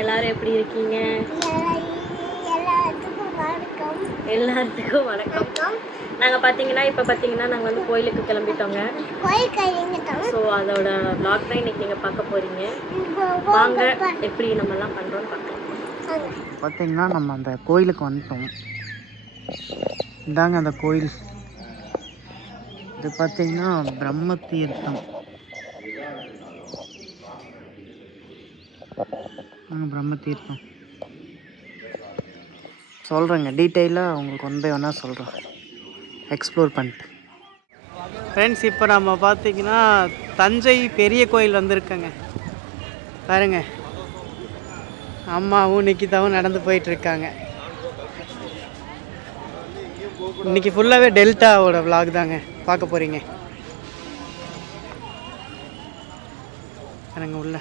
எல்லாரும் எப்படி இருக்கீங்க? எல்லாத்துக்கும் வணக்கம். நாங்கள் பார்த்தீங்கன்னா இப்போ பார்த்தீங்கன்னா நாங்கள் வந்து கோயிலுக்கு கிளம்பிட்டோங்க. ஸோ அதோட vlog தான் இன்னைக்கு நீங்கள் பார்க்க போகிறீங்க வாங்க எப்படி நம்மலாம் பண்ணுறோன்னு பார்க்கலாம் பார்த்தீங்கன்னா நம்ம அந்த கோயிலுக்கு வந்துட்டோம். இதாங்க அந்த கோயில். இது பார்த்தீங்கன்னா பிரம்ம தீர்த்தம். ஆ, பிரம்ம தீர்த்தம். சொல்கிறேங்க டீட்டெயிலாக உங்களுக்கு ஒன் பை ஒன்னாக சொல்கிறேன் எக்ஸ்ப்ளோர் பண்ணிட்டு. ஃப்ரெண்ட்ஸ் இப்போ நம்ம பார்த்தீங்கன்னா தஞ்சை பெரிய கோயில் வந்திருக்கேங்க. பாருங்க. அம்மாவும் நிக்கிதாவும் நடந்து போயிட்டுருக்காங்க. இன்றைக்கி இன்னைக்கு ஃபுல்லாகவே டெல்டாவோட விலாக் தாங்க. பார்க்க போகிறீங்க வரங்க உள்ள.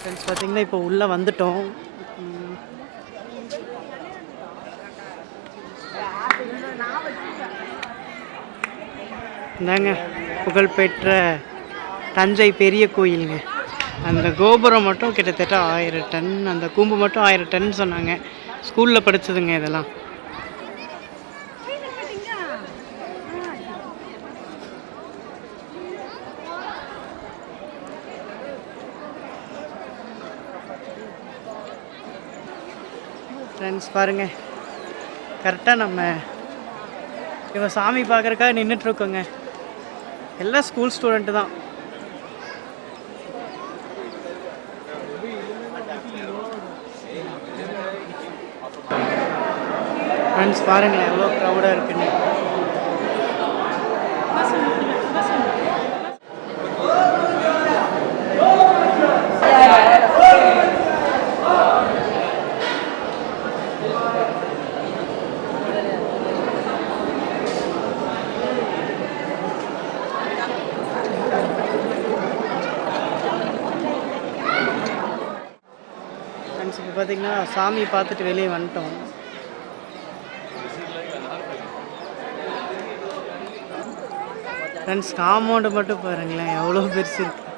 ஃப்ரெண்ட்ஸ் பார்த்தீங்கன்னா இப்போ உள்ளே வந்துட்டோம். இந்தாங்க புகழ்பெற்ற தஞ்சை பெரிய கோயிலுங்க. அந்த கோபுரம் மட்டும் கிட்டத்தட்ட ஆயிரம் டன் அந்த கூம்பு மட்டும் ஆயிரம் டன் சொன்னாங்க. ஸ்கூலில் படித்ததுங்க இதெல்லாம். ஃப்ரெண்ட்ஸ் பாருங்க. கரெக்டாக நம்ம இப்போ சாமி பார்க்குறக்காக நின்றுட்டுருக்கோங்க எல்லாம் ஸ்கூல் ஸ்டூடெண்ட்டு தான். ஃப்ரெண்ட்ஸ் பாருங்கள் எவ்வளோ க்ரௌடாக இருக்குன்னு. ஃப்ரெண்ட்ஸ் இப்போ பார்த்தீங்கன்னா சாமி பார்த்துட்டு வெளியே வந்துட்டோம். ஃப்ரெண்ட்ஸ் காம்பவுண்டு மட்டும் பாருங்களேன். எவ்வளோ பெருசு இருக்கு.